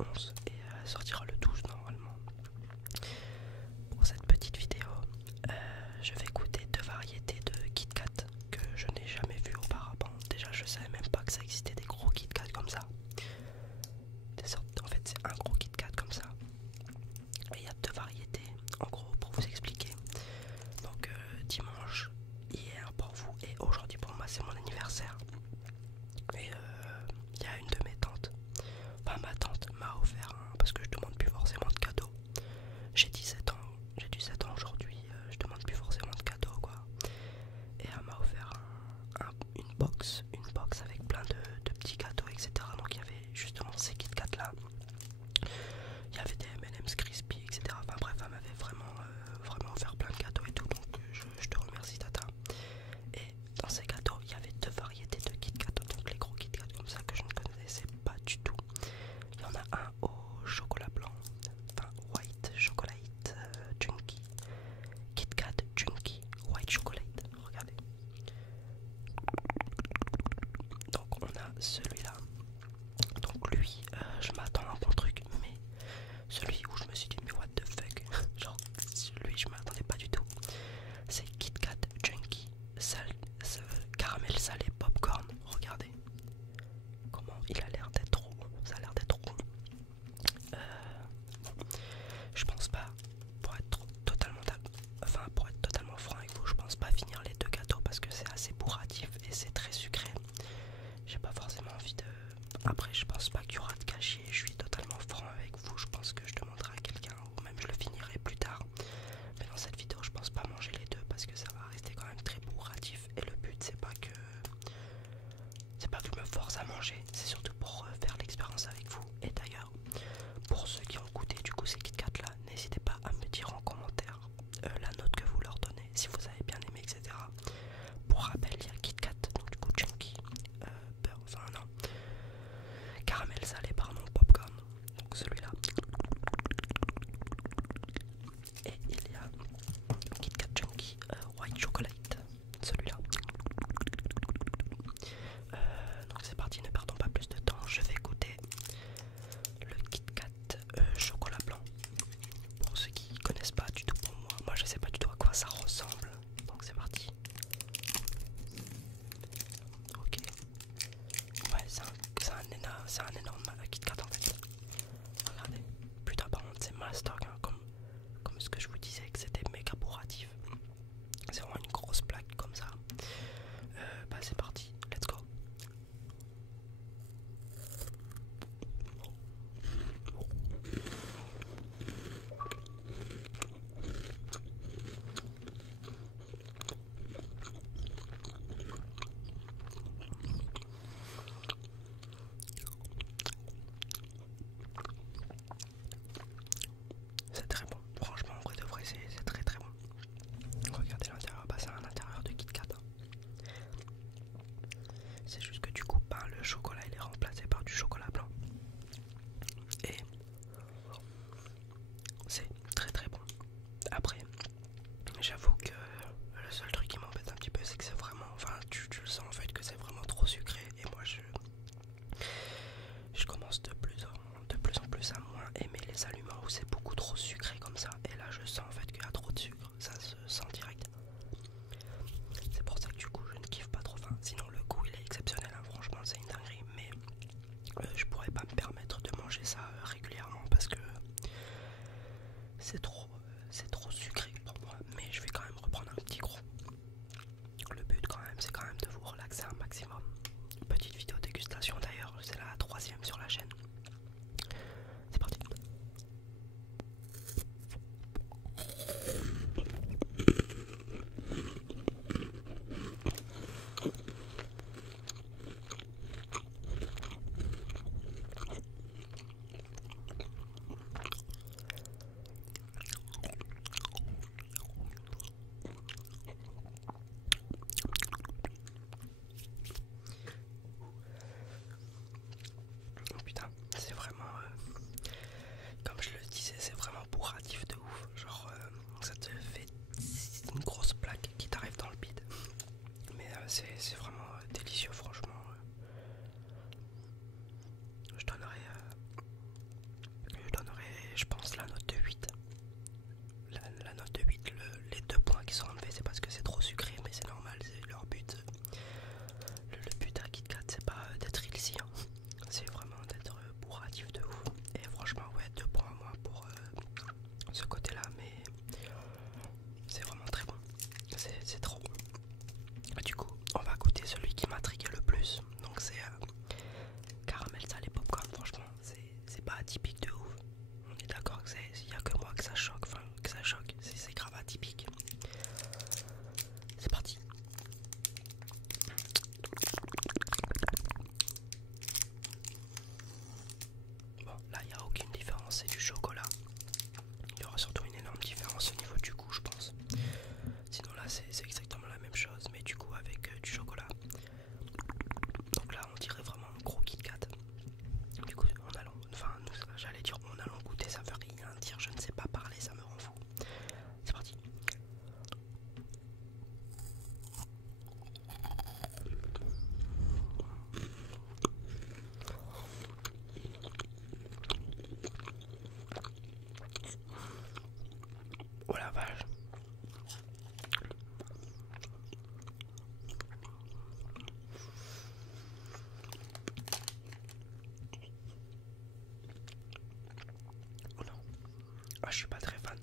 11 et sortira le 12 normalement. Pour cette petite vidéo, je vais goûter deux variétés de Kit Kat que je n'ai jamais vues auparavant. Déjà, je savais même pas que ça existait des gros Kit Kat comme ça. En fait, c'est un gros Kit Kat comme ça. Et il y a deux variétés. En gros, pour vous expliquer. Donc, dimanche, hier pour vous et aujourd'hui pour moi, c'est mon anniversaire. Et il y a une de mes tantes, enfin ma tante m'a offert un, parce que je demande plus forcément de cadeaux. J'ai 17 ans, j'ai 17 ans aujourd'hui, je demande plus forcément de cadeaux quoi. Et elle m'a offert une box avec plein de petits gâteaux, etc. Donc il y avait justement ces Kit Kat là. Il y avait des M&M's crispy, etc. Enfin bref, elle m'avait vraiment offert plein de gâteaux et tout. Donc je te remercie Tata. Et dans ces gâteaux, il y avait deux variétés de Kit Kat. Donc les gros Kit Kat comme ça que je ne connaissais pas du tout. Il y en a un au chocolat blanc, enfin white chocolate junkie. Kit Kat junkie white chocolate. Regardez. Donc on a celui-là. Donc lui, je m'attends à un bon truc, mais celui où je me suis dit mais what the fuck. Genre celui je m'attendais pas du tout. C'est Kit Kat junkie caramel salé popcorn. Regardez comment il a l'air d'être trop bon. Ça a l'air d'être trop bon. Je pense pas, pour être totalement franc avec vous, je pense pas finir les deux gâteaux parce que c'est assez bourratif et c'est très sucré. J'ai pas forcément envie de. Après, je pense pas qu'il y aura de cachet. Je suis totalement franc avec vous. Je pense que je demanderai à quelqu'un ou même je le finirai plus tard. Mais dans cette vidéo, je pense pas manger les deux parce que ça va rester quand même très bourratif. Et le but, c'est pas que je me force à manger. C'est surtout pour faire l'expérience avec vous. Et d'ailleurs, pour ceux qui ont goûté du coup ces Kit Kat là, n'hésitez pas à me dire en commentaire la note que vous leur donnez, si vous avez bien aimé, etc. Pour rappel, il y a Kit Kat, donc du coup Chunky, beurre, enfin non, caramel salé, pardon, popcorn, donc celui-là. Et il y a Kit Kat Chunky white chocolate, celui-là. Donc c'est parti, ne perdons pas plus de temps, je vais goûter le Kit Kat chocolat blanc. Pour ceux qui connaissent pas du tout, pour moi je sais pas du tout à quoi ça ressemble. Donc c'est parti. Ok. Ouais, c'est un énorme Kit Kat en fait. Regardez. Putain, par contre c'est mastoc hein, comme ce que je vous disais que c'était méga bourratif. C'est vraiment une grosse plaque comme ça. Bah c'est parti, let's go. C'est très bon, franchement en vrai de vrai c'est très très bon. Regardez l'intérieur, bah c'est un intérieur de Kit Kat hein. C'est juste que du coup ben, le chocolat il est remplacé par du chocolat blanc. Et c'est très très bon. Après j'avoue que le seul truc qui m'embête un petit peu c'est que c'est vraiment, enfin tu le sens en fait que c'est vraiment trop sucré. Et moi je commence de plus en plus à moins aimer les aliments où c'est beaucoup trop sucré comme ça. Et là je sens en fait qu'il y a trop de sucre, ça se sent direct. C'est pour ça que du coup je ne kiffe pas trop. Enfin, sinon le goût il est exceptionnel hein, franchement c'est une dinguerie. Mais je pourrais pas me permettre de manger ça régulièrement parce que c'est trop sucré pour moi. Mais je vais quand même reprendre un petit gros. Le but quand même c'est quand même de vous relaxer un maximum. Petite vidéo dégustation d'ailleurs, c'est la 3e sur la chaîne. C'est parti. Là, il n'y a aucune différence, c'est du chocolat. Il y aura surtout une énorme différence au niveau du goût, je pense. Sinon, là, c'est exactement la même chose, mais du coup, avec du chocolat. Donc là, on dirait vraiment un gros Kit Kat. Du coup, en allant, enfin, j'allais dire en allant goûter, ça veut rien dire. Je ne sais pas parler, ça me rend fou. C'est parti. Oh la vache. Oh non. Ah, je suis pas très fan.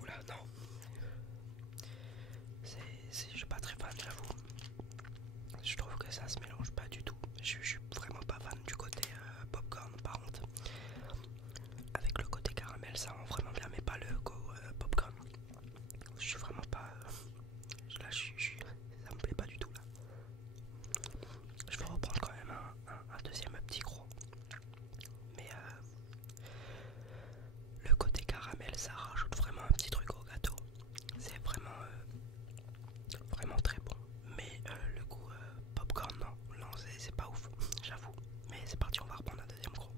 Oula, non. Je suis pas très fan, j'avoue. Je trouve que ça se mélange pas du tout. Je suis vraiment pas fan du côté popcorn, par contre. Avec le côté caramel, ça rend vraiment bien, mais pas le popcorn. Je suis vraiment pas. Là, ça me plaît pas du tout là. Je vais reprendre quand même un deuxième petit gros. Mais le côté caramel, ça rajoute vraiment un petit truc au gâteau. C'est vraiment très bon. Mais le goût popcorn, non, c'est pas ouf, j'avoue. Mais c'est parti, on va reprendre un deuxième gros.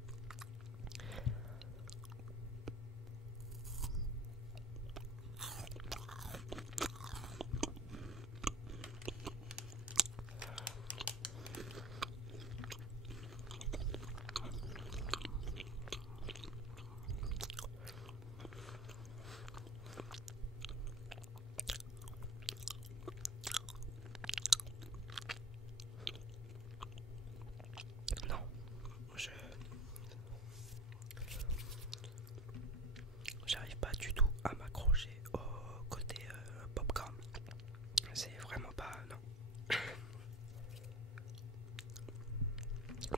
Non, j'arrive pas du tout à m'accrocher au côté popcorn. C'est vraiment pas. Non.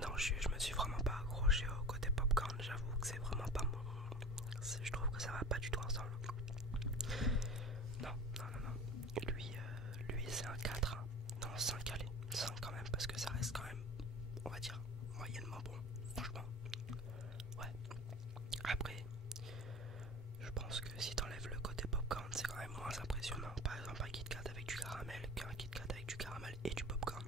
Non, je me suis vraiment pas accroché au côté popcorn. J'avoue que c'est vraiment pas mon. Je trouve que ça va pas du tout ensemble. Non, non, non, non. Lui c'est un 4. Hein. Non, 5, allez. 5 quand même, parce que ça reste quand même, on va dire, moyennement bon. Franchement. Ouais. Après, je pense que si t'enlèves le côté popcorn, c'est quand même moins impressionnant. Par exemple, un Kit Kat avec du caramel qu'un Kit Kat avec du caramel et du popcorn.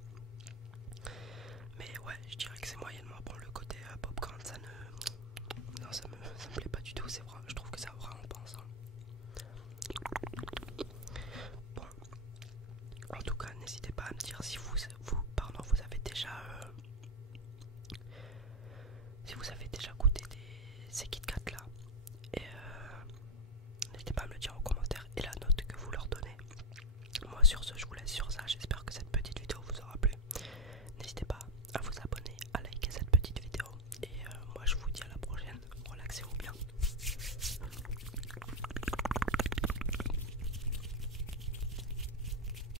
Mais ouais, je dirais que c'est moyennement bon. Le côté popcorn, ça ne. Non, ça me plaît pas du tout. C'est vrai, je trouve que ça va vraiment pas ensemble. Bon. En tout cas, n'hésitez pas à me dire si vous avez déjà. Si vous avez déjà goûté